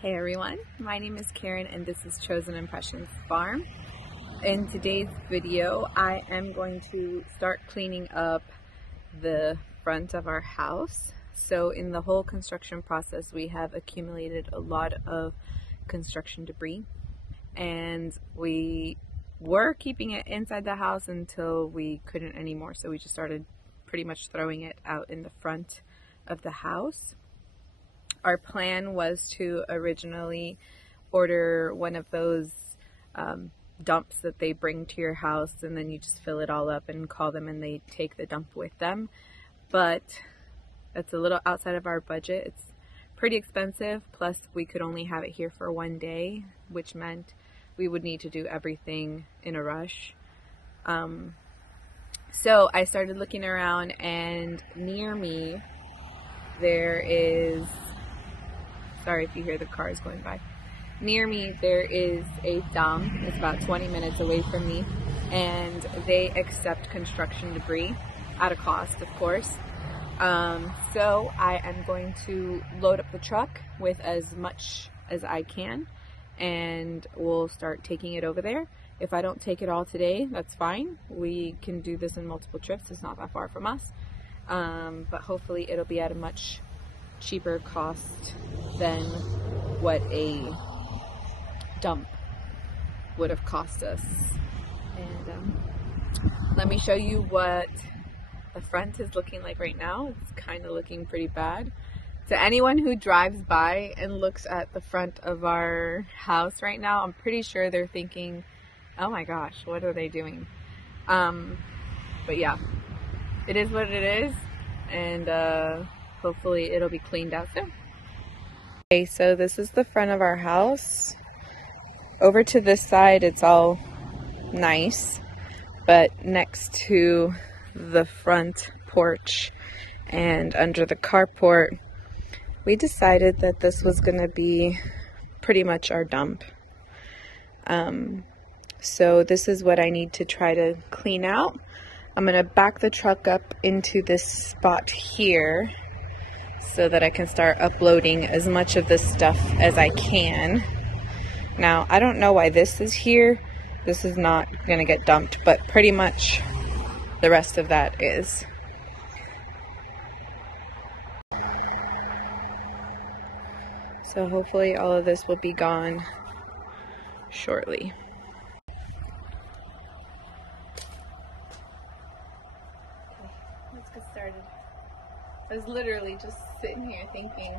Hey everyone, my name is Karen and this is Chosen Impressions Farm. In today's video, I am going to start cleaning up the front of our house. So in the whole construction process, we have accumulated a lot of construction debris and we were keeping it inside the house until we couldn't anymore. So we just started pretty much throwing it out in the front of the house. Our plan was to originally order one of those dumps that they bring to your house and then you just fill it all up and call them and they take the dump with them. But it's a little outside of our budget. It's pretty expensive, plus we could only have it here for one day, which meant we would need to do everything in a rush. So I started looking around, and near me there is, sorry if you hear the cars going by. Near me there is a dump. It's about 20 minutes away from me, and they accept construction debris at a cost, of course. So I am going to load up the truck with as much as I can, and we'll start taking it over there. If I don't take it all today, that's fine. We can do this in multiple trips. It's not that far from us. But hopefully it'll be at a much cheaper cost than what a dump would have cost us. And let me show you what the front is looking like right now. It's kind of looking pretty bad. To anyone who drives by and looks at the front of our house right now, I'm pretty sure they're thinking, oh my gosh, what are they doing? But yeah, it is what it is, and hopefully it'll be cleaned out soon. Okay, so this is the front of our house. Over to this side, it's all nice, but next to the front porch and under the carport, we decided that this was going to be pretty much our dump. So this is what I need to try to clean out. I'm going to back the truck up into this spot here so that I can start uploading as much of this stuff as I can. Now, I don't know why this is here. This is not going to get dumped, but pretty much the rest of that is. So hopefully all of this will be gone shortly. Let's get started. I was literally just sitting here thinking,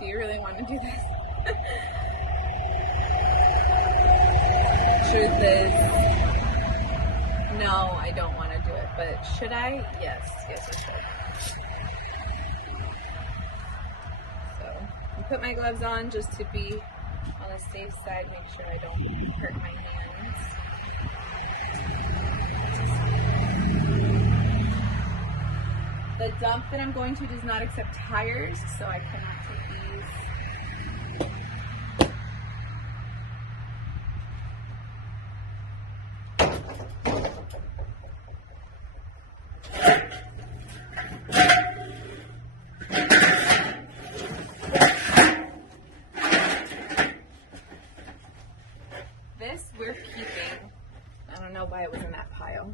do you really want to do this? Truth is, no, I don't want to do it, but should I? Yes, I should. So, I put my gloves on just to be on the safe side, make sure I don't hurt my hands. The dump that I'm going to does not accept tires, so I cannot take these. This we're keeping. I don't know why it was in that pile.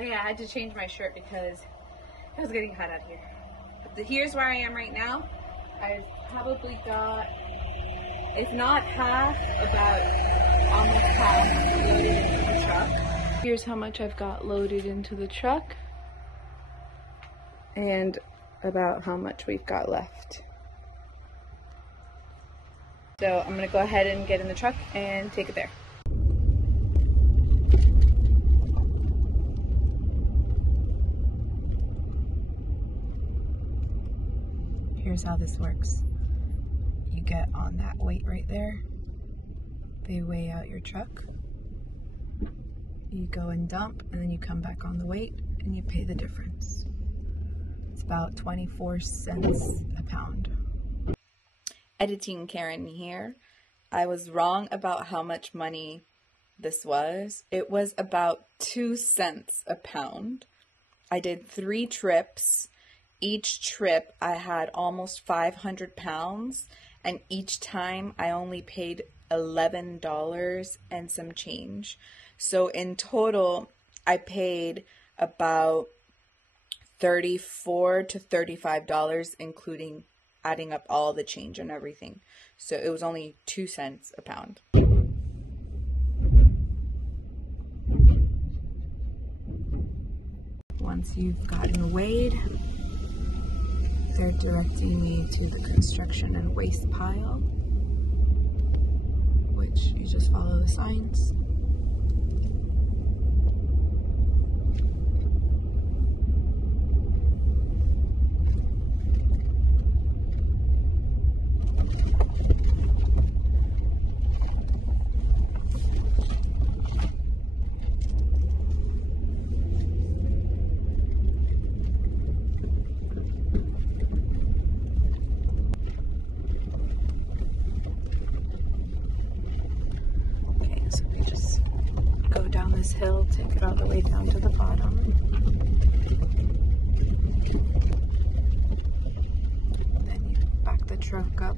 Oh yeah, I had to change my shirt because it was getting hot out here. But here's where I am right now. I've probably got, if not half, about almost half loaded into the truck. Here's how much I've got loaded into the truck. And about how much we've got left. So I'm gonna go ahead and get in the truck and take it there. Here's how this works. You get on that weight right there. They weigh out your truck. You go and dump, and then you come back on the weight and you pay the difference. It's about 24 cents a pound. Editing Karen here. I was wrong about how much money this was. It was about 2 cents a pound. I did 3 trips. Each trip I had almost 500 pounds, and each time I only paid $11 and some change. So in total, I paid about $34 to $35, including adding up all the change and everything. So it was only 2 cents a pound. Once you've gotten weighed, they're directing me to the construction and waste pile, which you just follow the signs. This hill, take it all the way down to the bottom. Then you back the truck up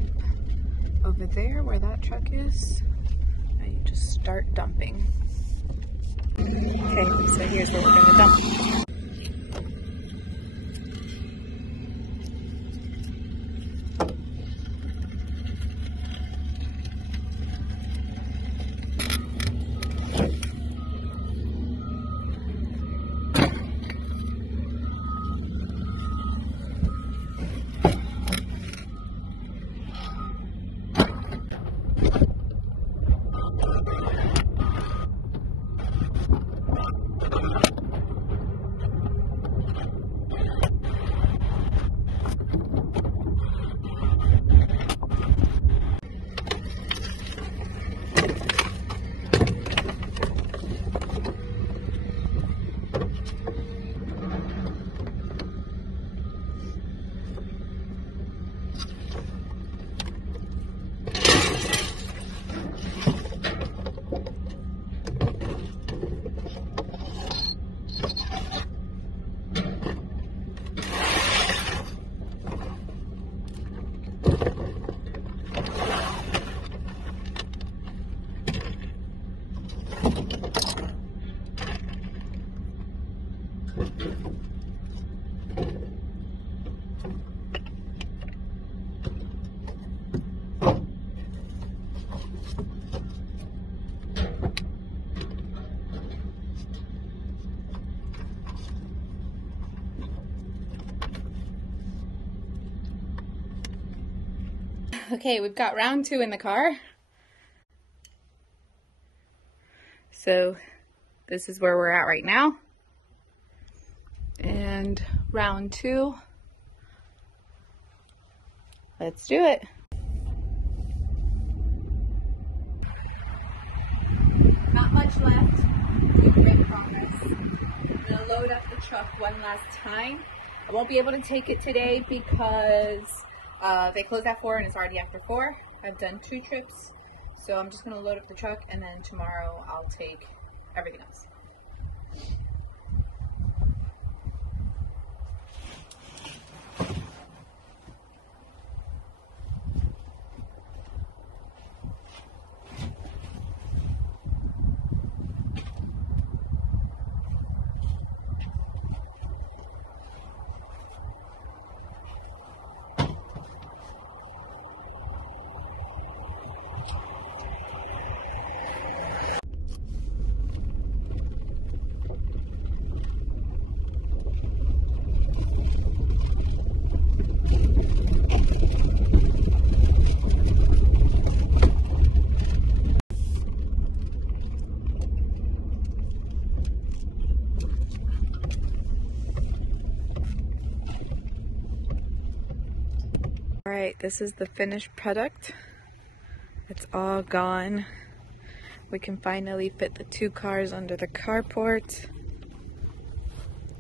over there where that truck is, and you just start dumping. Okay, so here's where we're going to dump. Okay, we've got round 2 in the car. So this is where we're at right now. And round 2 Let's do it. Not much left. Great progress. I'm gonna load up the truck one last time. I won't be able to take it today because they close at 4 and it's already after 4. I've done 2 trips, so I'm just gonna load up the truck and then tomorrow I'll take everything else. Alright, this is the finished product. It's all gone. We can finally fit the 2 cars under the carport.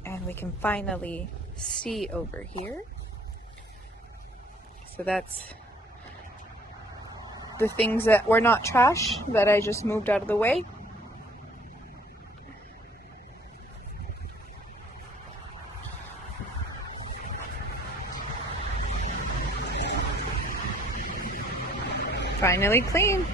And we can finally see over here. So that's the things that were not trash that I just moved out of the way. Finally clean.